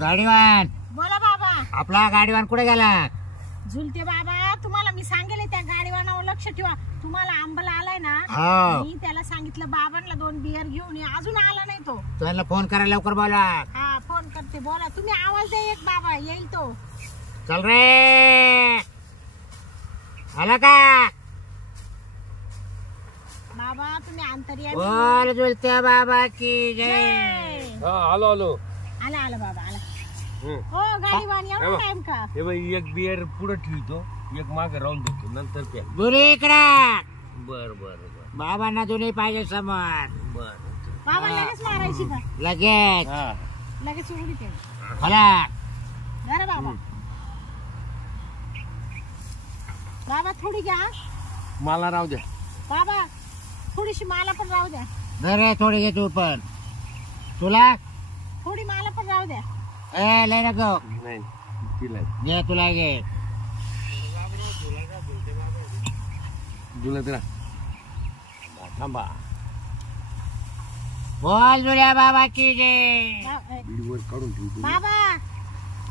गाडीवान बोला बाबा. आपला गाडीवान कुठे गेला? झुलते बाबा, तुम्हाला मी सांगेल त्या गाडीवानावर लक्ष ठेवा. तुम्हाला आंबला आलाय ना, हो. मी त्याला सांगितलं बाबांना 2 बियर घेऊन ये, अजून आला नाही तो. त्याला फोन करा लवकर बोला. हा फोन करते, बोला तुम्ही. आवाज द्या एक, बाबा येईल तो. चल रे, आला का? बाबा तुम्ही अंतर्यामी. बोल झुलत्या बाबा की जय. आलो आलो. आला आला बाबा आला. हो गाडीवान एवढा टाइम का? हे बाई एक बियर पुढे ठेवतो, एक मागे राहून देतो, नंतर प्या. दुनी इकडे. बर बर बर बाबांना दुनी पाहिजे समोर. बर. बाबा लगेच मारायची का? लगेच. लगेच उघडी ते. खोला. अरे बाबा. बाबा थोडी घ्या. मला राहू द्या. बाबा थोडीशी मला पण राहू द्या. रे थोडी घे तू पण. तुला थोडी मला पण राहू द्या. ए लय नको. नाही तिला घे, तुला घे. तुला तिला थांबा. बोल जुल्या बाबा की जय. बिडीवर काढून ठेवतो. बाबा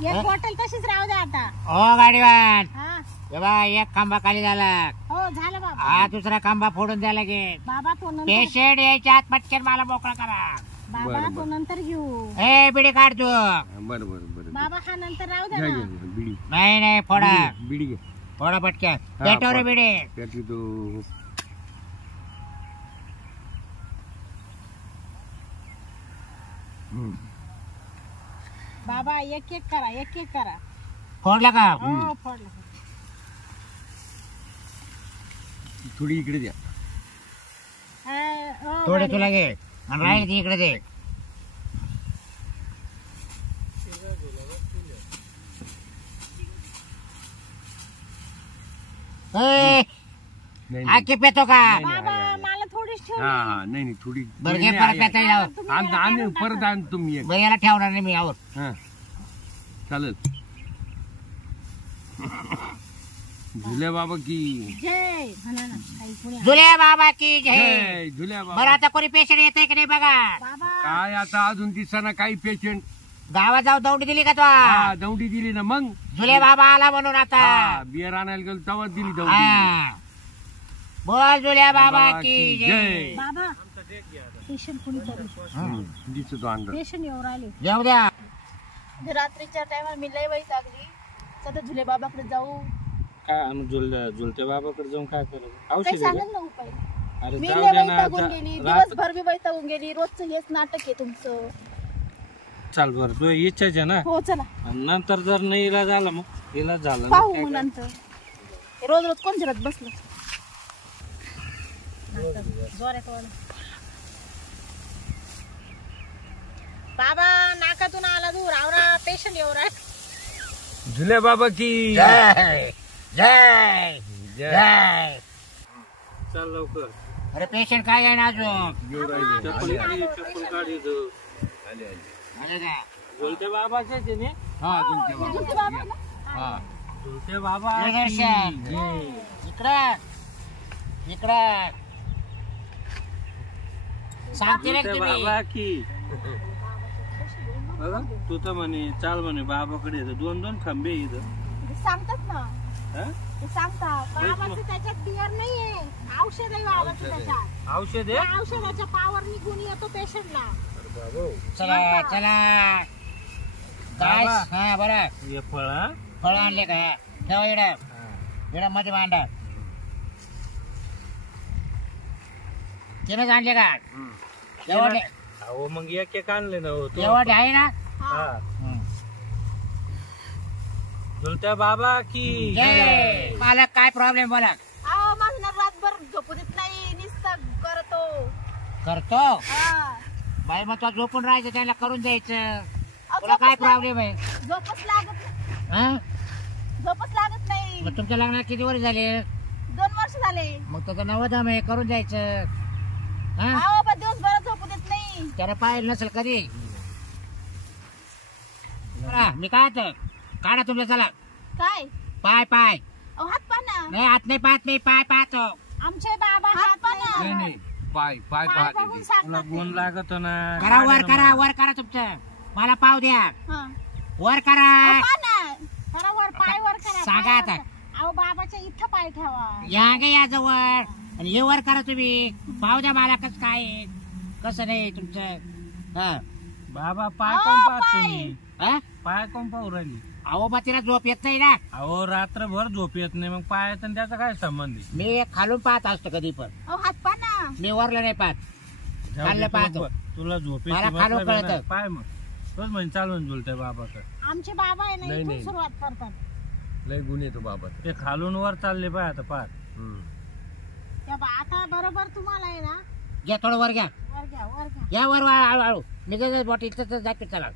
एक बॉटल तशीच राहू द्या आता. हो गाडीवान. हा हे बा एक खांबा खाली झाला. हो झालं बाबा. हा दुसरा खांबा फोडून द्या लगेच. बाबा तो नंतर. पेशंट यायच्या आत पटकन मला मोकळा करा. बाबा बरं, तो नंतर घेऊ. ए बिडी काढ तू. बर बर बर. बाबा हा नंतर राहू द्या घ्या ना. घ्या बिडी. नाही नाही फोडा. बिडी घे. फोडा पटक्या. पेटवर बिडी. त्याची तो बाबा एक एक करा, एक एक करा. फोडला का? हो फोडलं. थोडी इकडे द्या. हो, थोडे गाडी. तुला घे आणि राहील ती इकडे दे. ए, नाही आखी पेतो का? बाबा मला थोडीच ठेव. हा हा नाही नाही थोडी. बरं घे परत पेता येईल. आणि परत आण तुम्ही एक. बरं याला ठेवणार नाही मी यावर. हा चालेल. झुल्या बाबा की जय म्हणा ना काही कोणी. जुल्या बाबा की जय. जय. झुल्या बरं बाबा. आता कोणी पेशंट येतंय की नाही बघा. बाबा काय आता अजून दिसताना काही पेशंट. गावात जाऊ दौंडी दिली का तो? हा दौंडी दिली ना मग. जुले बाबा आला म्हणून आता. हा बियर आणायला गेलो तेव्हा दिली दौंडी. हा. बोल जुल्या बाबा की जय. बाबा पेशंट कोणी करू. दिसतो अंदर. पेशंट येऊ राहिले. जाऊ द्या. रात्रीच्या टायमाला मी लय वैत लागली. सध्या झुले बाबाकडे जाऊ. काय झुलत्या बाबाकडे जाऊन काय करायचं? काही औषध आहे सांगेल ना उपाय. का? अरे मी जाऊ लय दे ना. वैतागून गेली, दिवसभर मी वैतागून गेली. रोजचं हेच नाटक आहे तुमचं. चाल बरं तू इच्छाच आहे ना. हो चला आणि नंतर जर नाही इलाज झाला मग इलाज झाला ना पाहू काय मग करायचं? नंतर. रोज रोज कोण झरत बसलं. जोरात वळा. बाबा नाकातून आला दूर. आवरा पेशंट येऊ राहिले. झुल्या बाबा की जय जय जय. चल लवकर. अरे पेशंट काय आहे ना अजून? चप्पल काढ इथं. आले का? झुलत्या बाबाचे आहे ना. हा झुलत्या बाबा. झुलते बाबा ना. हा झुलत्या बाबा जय की दर्शन. जय. इकडं इकडं सांगते रे झुलत्या तुम्ही. बाबा की. बघा, तू तर म्हणे चाल म्हणे बाबाकडे येतं. 2-2 खंबे आहे इथं. ते सांगतात ना. हा? ते सांगतात. बाबाचं त्याच्यात बियर नाहीये. औषध आहे बाबाचं त्याच्यात. औषध त्या आहे. औषधाच्या पावर निघून येतो पेशंटला. चला चला. काय? बाबा. हा बरं. हे फळ हा? फळ आणले का? ठेवा इकडं मध्ये मांडा. तिनंच आणले का? एवढे अहो मग एक आणले ना हो तो. एवढे आहे ना? हा. झुलत्या बाबा की जय. मला काय प्रॉब्लेम बोला. अहो माझं ना रातभर झोपू देत नाही. नुसतं करतो. करतो हा. बाई मग तो झोपून राहायचं त्याला करून द्यायचं. अहो, तुला काय झोपच प्रॉब्लेम आहे? झोपच लागत नाही. हा? झोपच लागत नाही. मग तुमच्या लग्नाला किती वर्ष झाले? 2 वर्ष झाले. मग त्याचं नवधाम आहे करून द्यायचं. हा? अहो पण दिवसभर झोपू देत नाही. त्याला पाहिलं नसेल कधी. चला, मी काय आता काढा तुमचं. चला काय. पाय पाय. अहो हात पाना. नाही हात नाही पाहत मी पाय पाहतो. आमचे बाबा हात हात पाना. नाही नाही पाय पाय पाय पाहते बघून ते. तुला सांगतात गुण ते. लागतो ना. करा वर करा वर करा तुमचं. मला पाव द्या. हा. वर करा. पहा ना. करा वर, पाय वर करा. सांगा पाय वर आता. करा. अहो बाबाच्या इथं पाय ठेवा. या गे या जवळ आणि हे वर करा तुम्ही. पाहू द्या मला कसं काय आहे, कसं नाही तुमचं. हा बाबा पाय अहो, कोण पाहत पाय. तुम्ही? हा? पाय कोण पाहू राहिली? अहो मग तिला झोप येत नाही ना. अहो रात्रभर झोप येत नाही, मग पायात आणि त्याचा काय संबंध आहे? मी खालून पाहत असतो कधी पण, अहो हात पहा ना. मी वरला नाही पाहत. जाऊ खाल्लं दे, पाहतो. तुला झोपेची मला खालून मतलब आहे ना. कळतं. पाय मग तोच म्हणजे चालून झुलतंय बाबाचं. आमचे बाबा आहे ना नाही, इथून नाही. सुरुवात करतात. लय गुण येतो बाबा. ते खालून वर चालले पाय आता पाय. आता बरोबर तुम्हाला आहे ना. घ्या थोडं वर घ्या. वर घ्या, वर घ्या. या वर हळू हळू. मी जर बॉटल इथं जाते चला.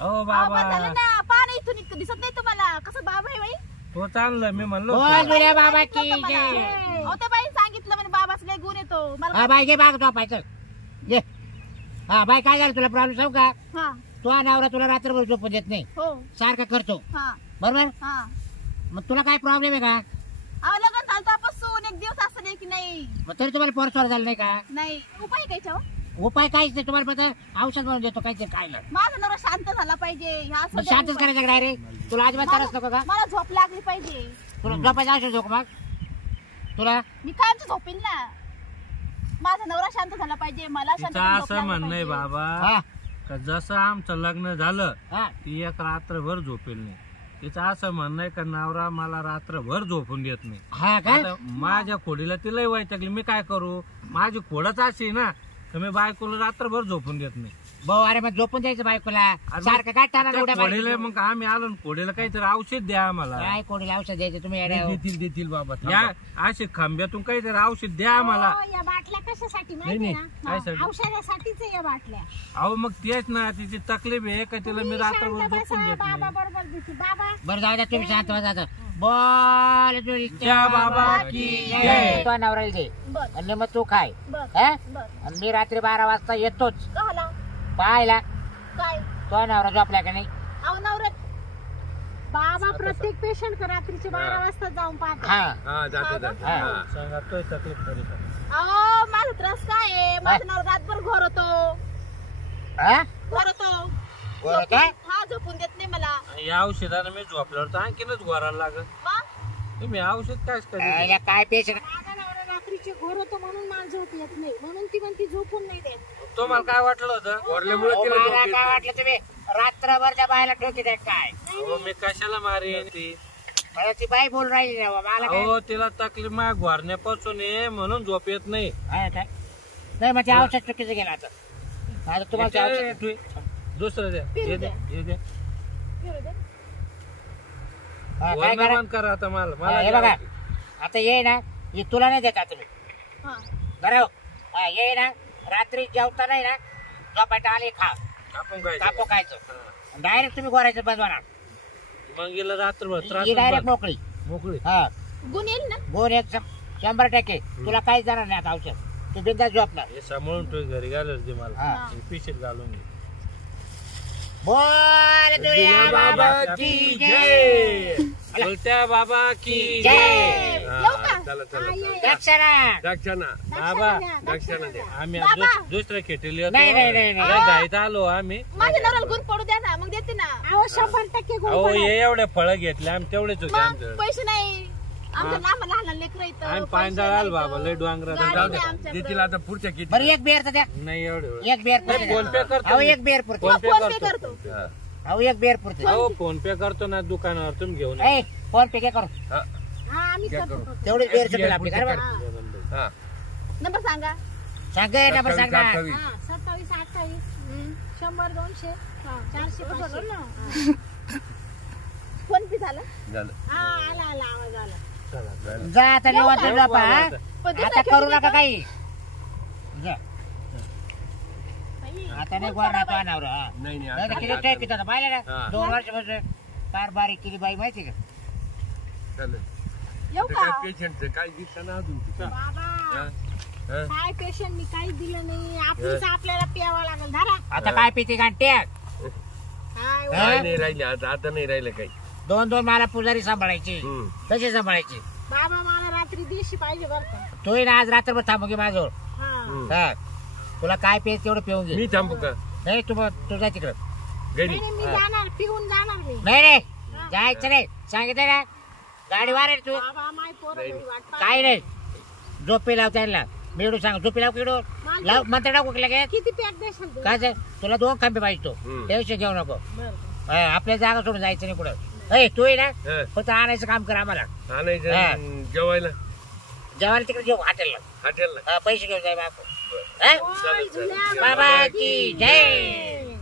अहो अहो, बाबा बस झालं ना. पहा ना इथून इतकं दिसत नाही तुम्हाला. कसं बाबा आहे बाई? तो चाललं मी म्हणलो बोल जुल्या बाबा की सांगितलं होतं मला. जय. अहो त्या बाईने सांगितलं म्हणे बाबाच लय गुण येतो मला. हा बाई घे बाग झोपायचं. घे. हा बाई काय झालं तुला प्रॉब्लेम सांगू का? हा. तो नवरा तुला रात्रभर झोपू देत नाही, हो. सारखा करतो हा. बरोबर. हा. मग तुला काय प्रॉब्लेम आहे का? अहो लग्न झालं तेव्हापासून एक दिवस असं नाही की नाही. मग तरी तुम्हाला पोरसवर झालं नाही का? नाही उपाय काय याच्यावर? उपाय काहीच नाही तुम्हाला, फक्त औषध म्हणून देतो काहीतरी खायला. माझा नवरा शांत झाला पाहिजे. ह्या मग शांतच करायचं डायरेक्ट. तुला अजिबात त्रास नको का? मला झोप लागली पाहिजे. तुला झोपायचं औषध देऊ का मग तुला? मी कायमच झोपेल ना. माझा नवरा शांत झाला पाहिजे. मला शांत तिचं झोप असं लागली म्हणणं आहे पाहिजे. बाबा हा का जसं आमचं लग्न झालं हा ती एक रात्रभर झोपेल नाही. तिचं असं म्हणणं आहे का नवरा मला रात्रभर झोपून देत नाही. हा का? आता माझ्या खोडीला तिलाही वैतागली, मी काय करू? माझी खोडच अशी आहे ना तर मी बायकोला रात्रभर झोपून देत नाही. भाऊ अरे मग झोपून द्यायचं बायकोला. अरे सारखं काय टाळा त्या उड्या खोडीला मारायचं? मग आम्ही आलो ना, खोडीला काहीतरी औषध द्या आम्हाला. काय कोणी औषध द्यायचं तुम्ही येड्यावर? देतील बाबा. या असे खांब्यातून काहीतरी औषध द्या आम्हाला. हो, या बाटल्या कशासाठी माहिती नाही, ना? काय साठी? औषधासाठीच आहे या बाटल्या. अहो मग तेच ना, तिची तकलीफ आहे का तिला मी तुम्ही रात्रभर शांत झोपून बसा, देत बाबा नाही. बरोबर देते. बाबा बरं जाऊ द्या तुम्ही शांत बसा आता. बोल त्या बाबा की जय. तो नवऱ्याला दे बर आणि मग तू खाय. बर हा? बर. आणि मी रात्री 12 वाजता येतोच कहाला पाहायला. काय? तो नवरा झोपला का नाही? अहो नवरा बाबा प्रत्येक पेशंट रात्रीचे 12 वाजता जाऊन पाहतात. हा हा जाते जाते. हा. हा. सांगा तोय तकलीफ तरी का? अहो माझा त्रास काय आहे? माझा नवरा रातभर घोर होतो. हा? घोर होतो. बरं काय? हा झोपून देत नाही मला. या औषधानं मी झोपल्यावर तर आणखीनच घोरायला लागत. मग तुम्ही औषध कायच कधी याला काय पेशंट? माझा नवरा रात्रीचे घोर होतो म्हणून मला झोप येत नाही, म्हणून ती म्हणती झोपून नाही देत. तुम्हाला काय वाटलं होतं? वरल्यामुळे तिला झोप मला येत काय नाही. वाटलं तुम्ही रात्रभर बायला ठोकी द्या काय? अहो, मी कशाला मारेन ती? मला ती बाई बोल राहिली ना मला काय? अहो तिला तकलीफ माझ्या घोरण्यापासून आहे म्हणून झोप येत नाही. हा काय? नाही मग ते औषध चुकीचं गेलं आता. आता तुम्हाला ते औषध- दुसरं द्या. हे द्या, हे द्या. फिरू दे. हा, काय वरनं करा? बंद करा आता मला. हा, हे मला बघा आता ये ना, हे तुला नाही देता तुम्ही हा. बरं. हा ये ना, रात्री जेवता नाही ना, झोपायला आले खा आपण काय कापो खायचं डायरेक्ट तुम्ही गोरायचं बंदवणार. मग गेलं रात्रभर ही त्रास डायरेक्ट मोकळी. मोकळी. हा गुण येईल ना? गोर एक 100% तुला काहीच जाणार नाही आता औषध. तू बिंदास झोपणार. हे सांभाळून ठेव, घरी घालच दे मला. हा. हे पिशवीत घालून घे. बोल तुझ्या बाबा की जय. बोलत्या बाबा की जय. जय. येऊ का? चला चला दक्षिणा. दक्षाना. बाबा दक्षाना द्या. आम्ही बाबा. दुसऱ्या खेटेली होतो. नाही, नाही, नाही, नाही. लय घाईत आलो आम्ही. माझ्या नवऱ्याला गुण पडू द्या ना, मग देते ना. अहो 100% गुण अहो पडा. हे एवढे फळं घेतले आम्ही, तेवढेच होते मग आमचं. पैसे नाही. आमचं लहान लहान लेकर येतं. आम्ही पैसे पायंदाळ नाही आलो बाबा, तर. लय डोंगरात. गाडी जाऊ नाही दे. आमच्याकडं. देतील आता पुढच्या किती. बरं एक बेर तर द्या. नाही एवढे. एक बेर नाही, पुरते. फोन पे करतो अहो मी. एक बेर पुरते. फोन पे फोन पे करतो. करतो. हा. अहो एक बेर पुरते. अहो फोन पे करतो ना दुकानावर, तुम्ही घेऊन या. ए फोन पे काय करू हा. हा आम्ही क्या करतो. करू? तेवढीच बेर सुटेल आपली पुढच्या बरोबर. कर. हा. नंबर सांगा. सांग नंबर सांग ना. 27. हा 27 28 100 200 400 500. फोन पे झालं. झालं. हा आला आला आवाज आला. झालं. जा आता निवांत येऊ झोपा. बाबा हा? आता. पण दुसऱ्या आता करू खेळीत नका येतं. काही. बाई, आता नाही गोर राहतो नवरा. हा. नाही नाही नाही तर किती आता- टाईप किती पाहिलं ना हा. 2 वर्षापासून फार बारीक केली बाई माहिती का? चालेल. येऊ ते का? काय पेशंटचं काय दिसतं ना अजून तिथं. बाबा हा? हा? काय पेशंट मी काही दिलं नाही. आपलीच आपल्याला प्यावं लागेल. धरा आता काय पिते घंटे काय काय नाही राहिले आता नाही राहिलं काही. 2 मला पुजारी सांभाळायची हम्म. कशी सांभाळायची. बाबा मला रात्री दिवशी पाहिजे बरं का. तोही ना आज रात्रभर थांबू घे माझ्याजवळ. हा हम्म. हा तुला काय पेस तेवढं पिऊन घे. मी थांबू का? नाही तू जा तिकडं. घरी नाही नाही, मी जाणार पिऊन जाणार मी नाही रे जायचं नाही सांगितलं ना गाडी वारेल तू बाबा माय पोरं घरी वाट पाहत. काय नाही झोपी लाव त्यांना मी एवढं सांग झोपी लाव किडो लाव मंत्र टाकू लगेच किती पॅक देशाल तुम्ही? काय तुला 2 खांबे पाहिजे तो टेन्शन घेऊ नको बरं आपल्या जागा सोडून जायचं नाही कुठं ए तू ये ना हा. फक्त आणायचं काम कर आम्हाला आणायचं हा. जेवायला जेवायला तिकडे जेऊ हॉटेलला हॉटेलला पैसे घेऊन जाय बापू ओय, झुल्या बाबा की जय